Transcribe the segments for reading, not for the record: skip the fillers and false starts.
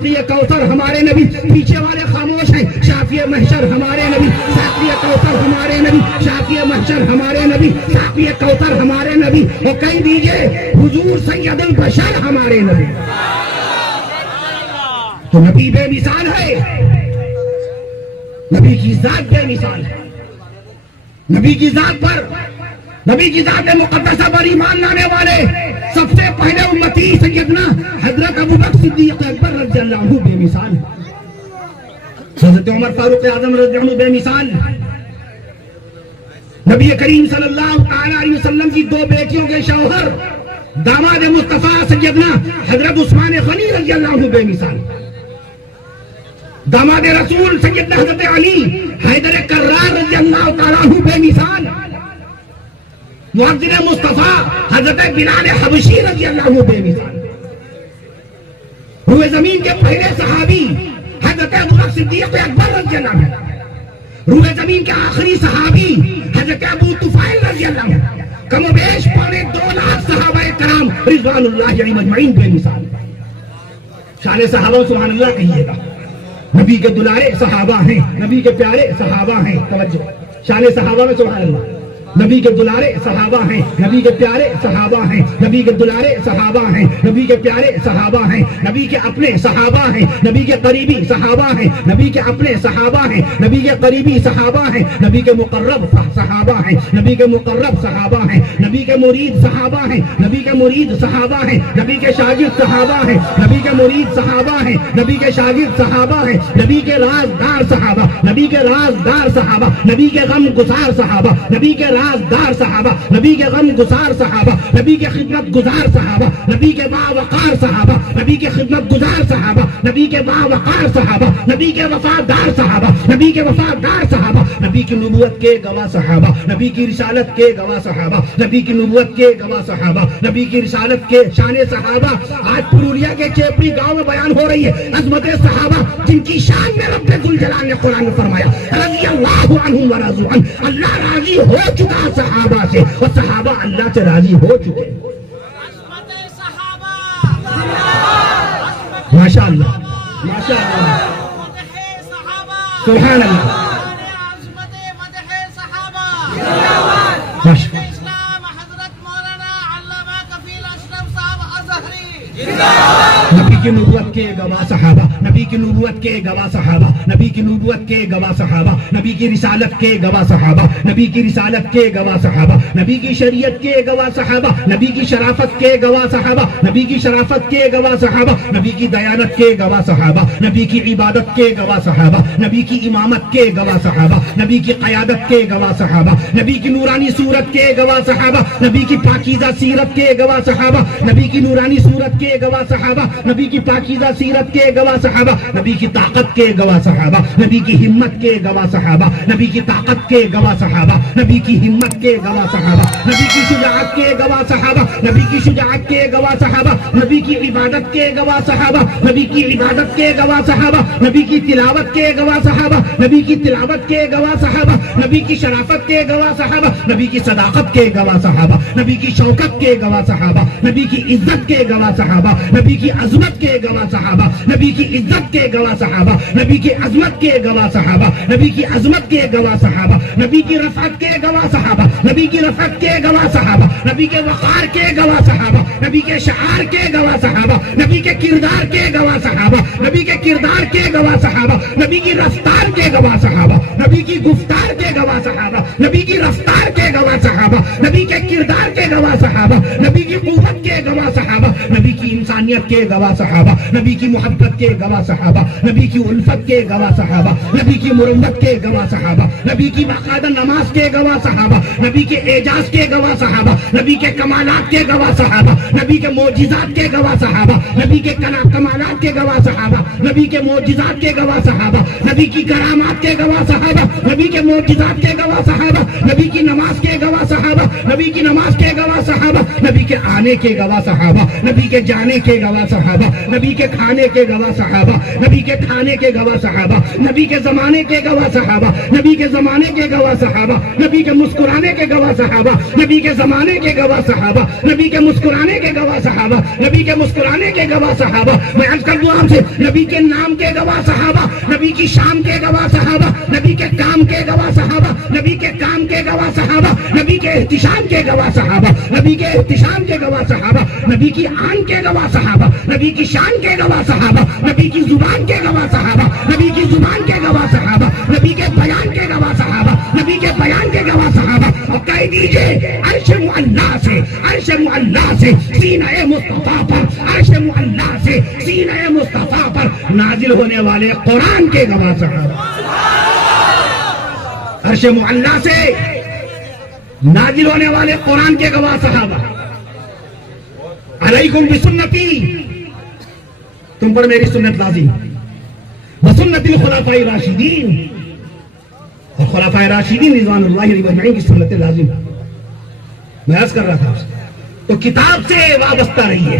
ساقی کوثر ہمارے نبی، پیچھے والے خاموش ہیں، شافی محشر ہمارے نبی، ساقی کوثر ہمارے نبی، شافی محشر ہمارے نبی، ساقی کوثر ہمارے نبی، اور کہہ دیجئے حضور سید البشر ہمارے نبی۔ تو نبی بے مثال ہے، نبی کی ذات بے مثال ہے، نبی کی ذات پر، نبی کی ذات مقدسہ پر ایمان لانے والے سب سے پہلے امتی سیدنا حضرت ابوبکر صدیق اکبر رضی اللہ عنہ بے مثال ہے، حضرت عمر فاروق اعظم رضی اللہ عنہ بے مثال ہے، نبی کریم صلی اللہ علیہ وسلم کی دو بیٹیوں کے شوہر داماد مصطفیٰ سیدنا حضرت عثمان غنی رضی اللہ عنہ بے مثال ہے، داماد رسول سیدنا حضرت علی حیدر کرار رضی اللہ تعالیٰ عنہ بے مثال، مؤذن مصطفیٰ حضرت بلال حبشی رضی اللہ عنہ بے مثال، روئے زمین کے پہلے صحابی حضرت ابوبکر صدیق اکبر رضی اللہ عنہ، روئے زمین کے آخری صحابی حضرت ابو طفیل رضی اللہ عنہ، کم و بیش 2.25 لاکھ صحابہ کرام رضوان اللہ علیہم اجمعین بے مثال۔ شان صحابہ سبحان اللہ کہیے گا، نبی کے دلارے صحابہ ہیں، نبی کے پیارے صحابہ ہیں، توجہ، شان صحابہ میں سبحان اللہ، نبی کے دلارے صحابہ ہیں، نبی کے پیارے صحابہ ہیں، نبی کے دلارے صحابہ ہیں، نبی کے پیارے صحابہ ہیں، نبی کے اپنے صحابہ ہیں، نبی کے قریبی صحابہ ہیں، نبی کے اپنے صحابہ ہیں، نبی کے قریبی صحابہ ہیں، نبی کے مقرب صحابہ ہیں، نبی کے مقرب صحابہ ہیں، نبی کے مرید صحابہ ہیں، نبی کے مرید صحابہ ہیں، نبی کے شاگرد صحابہ ہیں، نبی کے مرید صحابہ ہیں، نبی کے شاگرد صحابہ ہیں، نبی کے رازدار صحابہ، نبی کے رازدار صحابہ، نبی کے غم گسار صحابہ، نبی کے رازدار صحابہ، نبی کے غم گسار صحابہ، نبی کے خدمت گزار صحابہ، نبی کے باوقار صحابہ، نبی کے خدمت گزار صحابہ، نبی کے باوقار صحابہ، نبی کے وفادار صحابہ، نبی کے وفادار صحابہ، نبی کی نبوت کے گواہ صحابہ، نبی کی رسالت کے گواہ صحابہ، نبی کی نبوت کے گواہ صحابہ، نبی کی رسالت کے شان صحابہ۔ آج پرولیا کے چیپڑی گاؤں میں بیان ہو رہی ہے عظمت صحابہ، جن کی شان میں رب ذوالجلال نے قرآن میں فرمایا رضی اللہ عنہم ورضوا عنہ، اللہ راضی ہو چکا صحابہ سے اور صحابہ اللہ سے راضی ہو چکے۔ ماشاء اللہ، ماشاء اللہ، سبحان اللہ، نبی کی نبوت کے گواہ صحابہ، نبی کی نبوت کے گواہ صحابہ، نبی کی نبوت کے گواہ صحابہ، نبی کی رسالت کے گواہ صحابہ، نبی کی رسالت کے گواہ صحابہ، نبی کی شریعت کے گواہ صحابہ، نبی کی شرافت کے گواہ صحابہ، نبی کی شرافت کے گواہ صحابہ، نبی کی دیانت کے گواہ صحابہ، نبی کی عبادت کے گواہ صحابہ، نبی کی امامت کے گواہ صحابہ، نبی کی قیادت کے گواہ صحابہ، نبی کی نورانی صورت کے گواہ صحابہ، نبی کی پاکیزہ سیرت کے گواہ صحابہ، نبی کی نورانی صورت کے گواہ صحابہ، نبی کی پاکیزہ سیرت کے گواہ صحابہ، نبی کی طاقت کے گواہ صحابہ، نبی کی ہمت کے گواہ صحابہ، نبی کی طاقت کے گواہ صحابہ، نبی کی ہمت کے گواہ صحابہ، نبی کی شجاعت کے گواہ صحابہ، نبی کی شجاعت کے گواہ صحابہ، نبی کی عبادت کے گواہ صحابہ، نبی کی عبادت کے گواہ صحابہ، نبی کی تلاوت کے گواہ صحابہ، نبی کی تلاوت کے گواہ صحابہ، نبی کی شرافت کے گواہ صحابہ، نبی کی صداقت کے گواہ صحابہ، نبی کی شوکت کے گواہ صحابہ، نبی کی عزت کے گواہ صحابہ، نبی کی عظمت کے گواہ صحابہ، نبی کی عزت کے گواہ صحابہ، نبی کی عظمت کے گواہ صحابہ، نبی کی عظمت کے گواہ صحابہ، نبی کی رفعت کے گواہ صحابہ، نبی کی رفعت کے گواہ صحابہ، نبی کے وقار کے گواہ صحابہ، نبی کے شعار کے گواہ صحابہ، نبی کے کردار کے گواہ صحابہ، نبی کے کردار کے گواہ صحابہ، نبی کی رفتار کے گواہ صحابہ، نبی کی گفتار کے گواہ صحابہ، نبی کی رفتار کے گواہ صحابہ، نبی کے کردار کے گواہ صحابہ، نبی کی قوت کے گواہ صحابہ، نبی کی انسانیت کے گواہ صحابہ، نبی کی محبت کے گواہ صحابہ، نبی کی الفت کے گواہ صحابہ، نبی کی مرمت کے گواہ صحابہ، نبی کی باقاعدہ نماز کے گواہ صحابہ، نبی کے اعجاز کے گواہ صحابہ، نبی کے کمالات کے گواہ صحابہ، نبی کے معجزات کے گواہ صحابہ، نبی کے کمالات کے گواہ صحابہ، نبی کے معجزات کے گواہ صحابہ، نبی کی کرامات کے گواہ صحابہ، نبی کے معجزات کے گواہ صحابہ، نبی کی نماز کے گواہ صحابہ، صحابہ، نبی کی نماز کے گواہ صحابہ، نبی کے آنے کے گواہ صحابہ، نبی کے جانے کے گواہ صحابہ، نبی کے کھانے کے گواہ صحابہ، نبی کے کھانے کے گواہ صحابہ، نبی کے زمانے کے گواہ صحابہ، نبی کے زمانے کے گواہ صحابہ، نبی کے مسکرانے کے گواہ صحابہ، نبی کے زمانے کے گواہ صحابہ، نبی کے مسکرانے کے گواہ صحابہ، نبی کے مسکرانے کے گواہ صحابہ، میں عرض کر دوں آپ سے، نبی کے نام کے گواہ صحابہ، نبی کی شان کے گواہ صحابہ، نبی کے کام کے گواہ صحابہ، نبی کے کام کے گواہ صحابہ، نبی کے احتشام کے گواہ صحابہ، نبی کے احتشام کے گواہ صحابہ، نبی کی آن کے گواہ صحابہ، نبی کی شان کے گواہ صحابہ، نبی کی زبان کے گواہ صحابہ، نبی کی زبان کے گواہ صحابہ، نبی کے بیان کے گواہ صحابہ، نبی کے بیان کے گواہ صحابہ. اور کہہ دیجئے عرش معلیٰ سے، عرش معلیٰ سے سینہ مصطفیٰ پر، عرش معلیٰ سے سینہ مصطفیٰ پر نازل ہونے والے قرآن کے گواہ صحابہ. عرش معلیٰ سے نازل ہونے والے قرآن کے گواہ صحابہ. علیکم بسنتی، تم پر میری سنت لازم، وسنت الخلفاء الراشدین، اور خلفاء راشدین رضوان اللہ علیہم اجمعین کی سنت لازم. میں عرض کر رہا تھا تو کتاب سے وابستہ رہیے،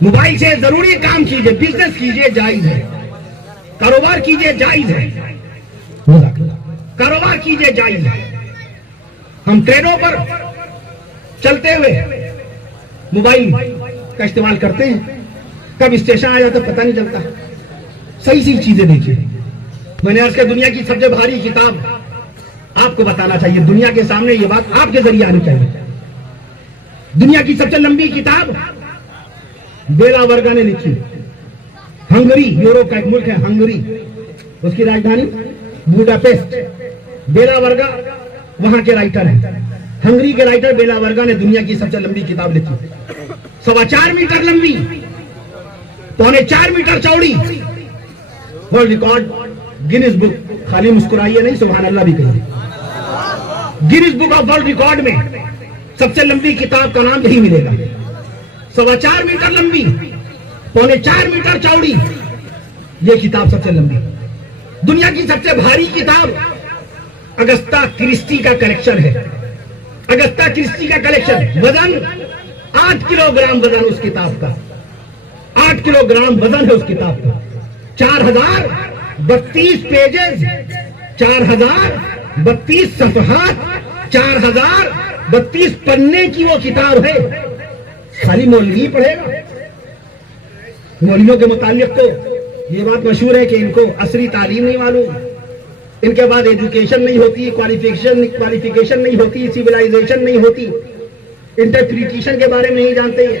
موبائل سے ضروری کام کیجئے، بزنس کیجئے جائز ہے، کاروبار کیجئے جائز ہے، کاروبار کیجئے جائز ہے. ہم ٹرینوں پر چلتے ہوئے موبائل کا استعمال کرتے ہیں، کب اسٹیشن آ جاتا پتہ نہیں چلتا. صحیح صحیح چیزیں دیکھیے. میں نے عرض کیا دنیا کی سب سے بھاری کتاب آپ کو بتانا چاہیے، دنیا کے سامنے یہ بات آپ کے ذریعے آنی چاہیے. دنیا کی سب سے لمبی کتاب بیلا ورگا نے لکھی. ہنگری، یورپ کا ایک ملک ہے ہنگری، اس کی راجدھانی بوڈاپیسٹ. بیلا ورگا وہاں کے رائٹر ہیں. ہنگری کے رائٹر بیلا ورگا نے دنیا کی سب سے لمبی کتاب لکھی، 4.25 میٹر لمبی، 3.25 میٹر چوڑی. ورلڈ ریکارڈ گینس بک، خالی مسکرائیے نہیں سبحان اللہ بھی کہیے. Grains book of world record میں سب سے لمبی کتاب کا نام یہی ملے گا. 4.25 میٹر لمبی، 3.25 میٹر چوڑی، یہ کتاب سب سے لمبی. دنیا کی سب سے بھاری کتاب اگستا کرسٹی کا کلیکشن ہے. اگستا کرسٹی کا کلیکشن، وزن 8 کلو گرام وزن اس کتاب کا، 8 کلو گرام وزن ہے اس کتاب کا. 4032 پیجز، 4032 صفحات، 4032 پنے کی وہ کتاب ہے. خالی مولوی پڑھے گا. مولویوں کے متعلق تو یہ بات مشہور ہے کہ ان کو عصری تعلیم نہیں معلوم، ان کے بعد ایجوکیشن نہیں ہوتی، کوالیفیکیشن نہیں ہوتی، سیولائزیشن نہیں ہوتی، انٹرپریٹیشن کے بارے میں نہیں جانتے ہیں.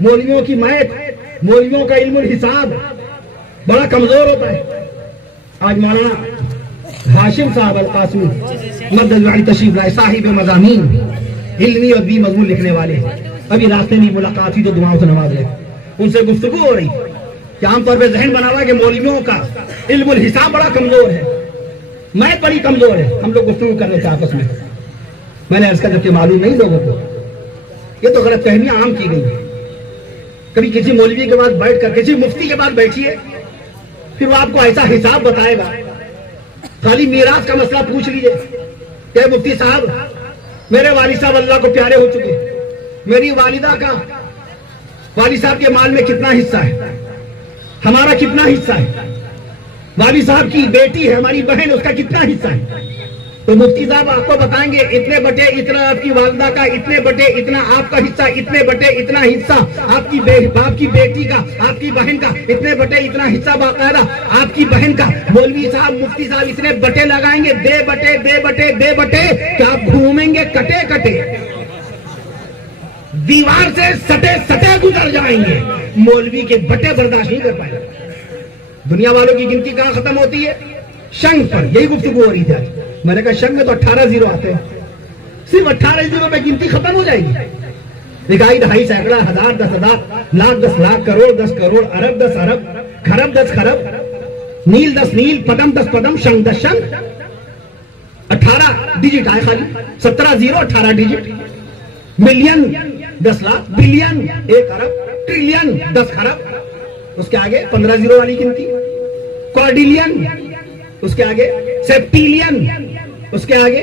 مولویوں کی میتھ، مولویوں کا علم الحساب بڑا کمزور ہوتا ہے. آج مولانا ہاشم صاحب القاسمی مدد علی تشریف لائے، صاحب مضامین، علمی اور بھی مضمون لکھنے والے. ابھی راستے میں ملاقات تھی تو دعاؤں سے نواز رہے، ان سے گفتگو ہو رہی کہ عام طور پہ ذہن بنا ہوا کہ مولویوں کا علم الحساب بڑا کمزور ہے، میتھ بڑی کمزور ہے. ہم لوگ گفتگو کر رہے تھے آپس میں نے عرض کیا جبکہ معلوم نہیں لوگوں کو، یہ تو غلط فہمیاں عام کی گئی ہیں. کبھی کسی مولوی کے بعد بیٹھ کر، کسی مفتی کے بعد بیٹھیے، پھر وہ آپ کو ایسا حساب بتائے گا. خالی میراث کا مسئلہ پوچھ لیجئے کہ مفتی صاحب میرے والد صاحب اللہ کو پیارے ہو چکے، میری والدہ کا والد صاحب کے مال میں کتنا حصہ ہے، ہمارا کتنا حصہ ہے، والد صاحب کی بیٹی ہے ہماری بہن، اس کا کتنا حصہ ہے. تو مفتی صاحب آپ کو بتائیں گے اتنے بٹے اتنا آپ کی والدہ کا، اتنے بٹے اتنا آپ کا حصہ، اتنے بٹے اتنا حصہ آپ کی باپ کی بیٹی کا، آپ کی بہن کا، اتنے بٹے اتنا حصہ باقاعدہ آپ کی بہن کا. مولوی صاحب مفتی صاحب اتنے بٹے لگائیں گے، دے بٹے دے بٹے دے بٹے، کہ آپ گھومیں گے کٹے کٹے، دیوار سے سٹے سٹے گزر جائیں گے. مولوی کے بٹے برداشت نہیں کر پائیں گے. دنیا والوں کی گنتی کہاں ختم ہوتی ہے؟ شنگ پر. یہی گفتگو ہو رہی تھی آج. میں نے کہا شنگ میں تو 18 زیرو آتے ہیں، صرف 18 زیرو پہ گنتی ختم ہو جائے گی. اکائی دہائی سینکڑا ہزار 10,000 لاکھ 10 لاکھ کروڑ 10 کروڑ ارب 10 ارب خرب 10 خرب، نیل 10 نیل، پدم 10 پدم، شنگ 10 شنگ. 18 ڈیجٹ آئے خالی، 17 zero 18 digit. Million 10 lakh, billion 1 ارب، ٹریلین 10 خرب. اس کے آگے 15 زیرو والی گنتی. کوارڈیلین اس کے آگے، سیپٹیلین اس کے آگے،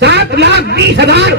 7,20,000।